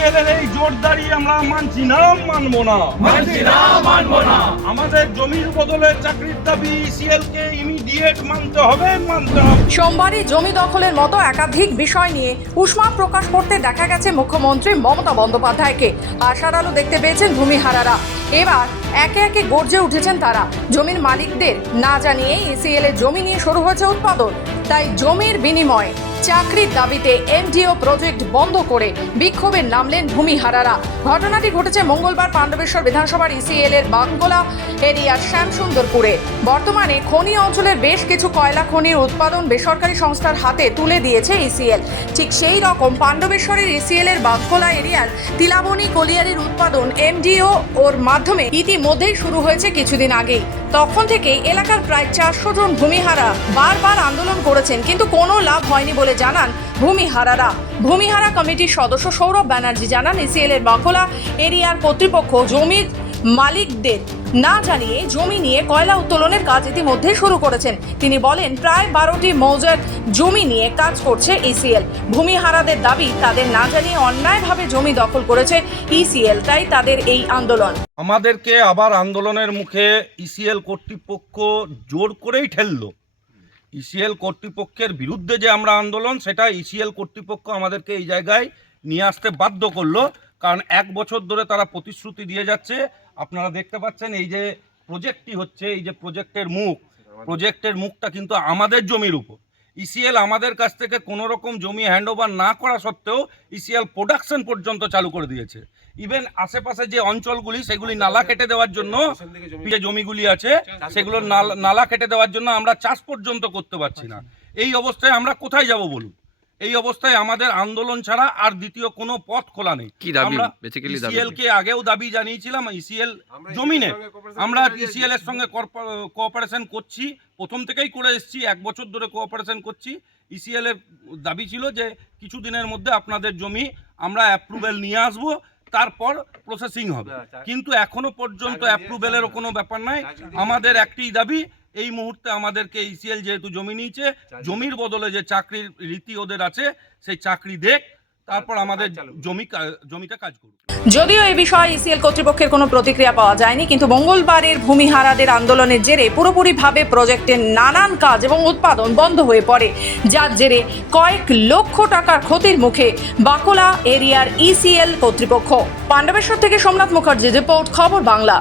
ECL এর এই জোরদারি আমরা মানছি না, মানবো না। আমাদের জমির বদলে চাকরির দাবি ইসিএল কে ইমিডিয়েট মানতে হবে। সোমবারই জমি দখলের মতো একাধিক বিষয় নিয়ে উষ্মা প্রকাশ করতে দেখা গেছে মুখ্যমন্ত্রী মমতা বন্দ্যোপাধ্যায়কে। আশার আলো দেখতে পেয়েছেন ভূমিহারারা। এবার একে একে গর্জে উঠেছেন তারা। জমির মালিকদের না জানিয়ে ইসিএল এর জমি নিয়ে শুরু হয়েছে উৎপাদন। তাই জমির বিনিময়ে চাকরির দাবিতে এমডিও প্রজেক্ট বন্ধ করে বিক্ষোভে নামলেন ভূমিহারারা। ঘটনাটি ঘটেছে মঙ্গলবার পাণ্ডবেশ্বর বিধানসভার ইসিএল এর বাঙ্গলা এরিয়ার শ্যামসুন্দরপুরে। বর্তমানে খনি অঞ্চলের বেশ কিছু কয়লা খনির উৎপাদন বেসরকারি সংস্থার হাতে তুলে দিয়েছে ইসিএল। ঠিক সেই রকম পাণ্ডবেশ্বরের ইসিএল এর বাঙ্গলা এরিয়ার তিলাবনী কলিয়ারির উৎপাদন এমডিও ওর মাধ্যমে ইতিমধ্যেই শুরু হয়েছে কিছুদিন আগেই। তখন থেকে এলাকার প্রায় 400 জন ভূমিহারা বারবার আন্দোলন করেছেন, কিন্তু কোনো লাভ হয়নি বলে জানান ভূমিহারারা। ভূমিহারা কমিটির সদস্য সৌরভ ব্যানার্জি জানান, ইসিএল এর বাঙ্গলা এরিয়ার কর্তৃপক্ষ জমির মালিকদের না জানিয়ে জমি নিয়ে কয়লা উত্তোলনের কাজ ইতিমধ্যে শুরু করেছেন। তিনি বলেন, প্রায় 12টি মৌজার জমি নিয়ে কাজ করছে ইসিএল। ভূমিহারাদের দাবি, তাদের না জানিয়ে অন্যায়ভাবে জমি দখল করেছে ইসিএল, তাই তাদের এই আন্দোলন। আমাদেরকে আবার আন্দোলনের মুখে ইসিএল কর্তৃপক্ষ জোর করেই ঠেললো। ইসিএল কর্তৃপক্ষের বিরুদ্ধে যে আমরা আন্দোলন, সেটা ইসিএল কর্তৃপক্ষ আমাদেরকে এই জায়গায় নিয়ে আসতে বাধ্য করলো। কারণ 1 বছর ধরে তারা প্রতিশ্রুতি দিয়ে যাচ্ছে। আপনারা দেখতে পাচ্ছেন এই যে প্রজেক্টটি হচ্ছে, এই যে প্রজেক্টের মুখটা কিন্তু আমাদের জমির উপর। ইসিএল আমাদের কাছ থেকে কোনো রকম জমি হ্যান্ডওভার না করা সত্ত্বেও ইসিএল প্রোডাকশন পর্যন্ত চালু করে দিয়েছে। ইভেন আশেপাশে যে অঞ্চলগুলি, সেগুলি নালা কেটে দেওয়ার জন্য, যে জমিগুলি আছে সেগুলো নালা কেটে দেওয়ার জন্য আমরা চাষ পর্যন্ত করতে পারছি না। এই অবস্থায় আমরা কোথায় যাব বলুন? এই অবস্থায় আমাদের আন্দোলন ছাড়া আর দ্বিতীয় কোনো পথ খোলা নেই। আমরা ইসিএল কে আগেও দাবি জানিয়েছিলাম, ইসিএল জমিনে আমরা ইসিএল এর সঙ্গে কোঅপারেশন করছি, প্রথম থেকেই করে এসেছি, 1 বছর ধরে কোঅপারেশন করছি। ইসিএল এর দাবি ছিল যে কিছুদিনের মধ্যে আপনাদের জমি আমরা অ্যাপ্রুভেল নিয়ে আসব, তারপর প্রসেসিং হবে। কিন্তু এখনো পর্যন্ত অ্যাপ্রুভেলেরও কোনো ব্যাপার নাই। আমাদের একটি দাবি, এই মুহূর্তে আমাদেরকে ইসিএল যেহেতু জমি নিয়েছে, জমির বদলে যে চাকরির রীতি ওদের আছে, সেই চাকরি দেখ, তারপর আমাদের জমিতে কাজ করুক। যদিও এই বিষয়ে ইসিএল কর্তৃপক্ষের কোনো প্রতিক্রিয়া পাওয়া যায়নি, কিন্তু মঙ্গলবারের ভূমিহারাদের আন্দোলনের জেরে পুরোপুরিভাবে প্রজেক্টের নানান কাজ এবং উৎপাদন বন্ধ হয়ে পড়ে, যার জেরে কয়েক লক্ষ টাকার ক্ষতির মুখে বাকলা এরিয়ার ইসিএল কর্তৃপক্ষ। পাণ্ডবেশ্বর থেকে সোমনাথ মুখার্জি রিপোর্ট, খবর বাংলা।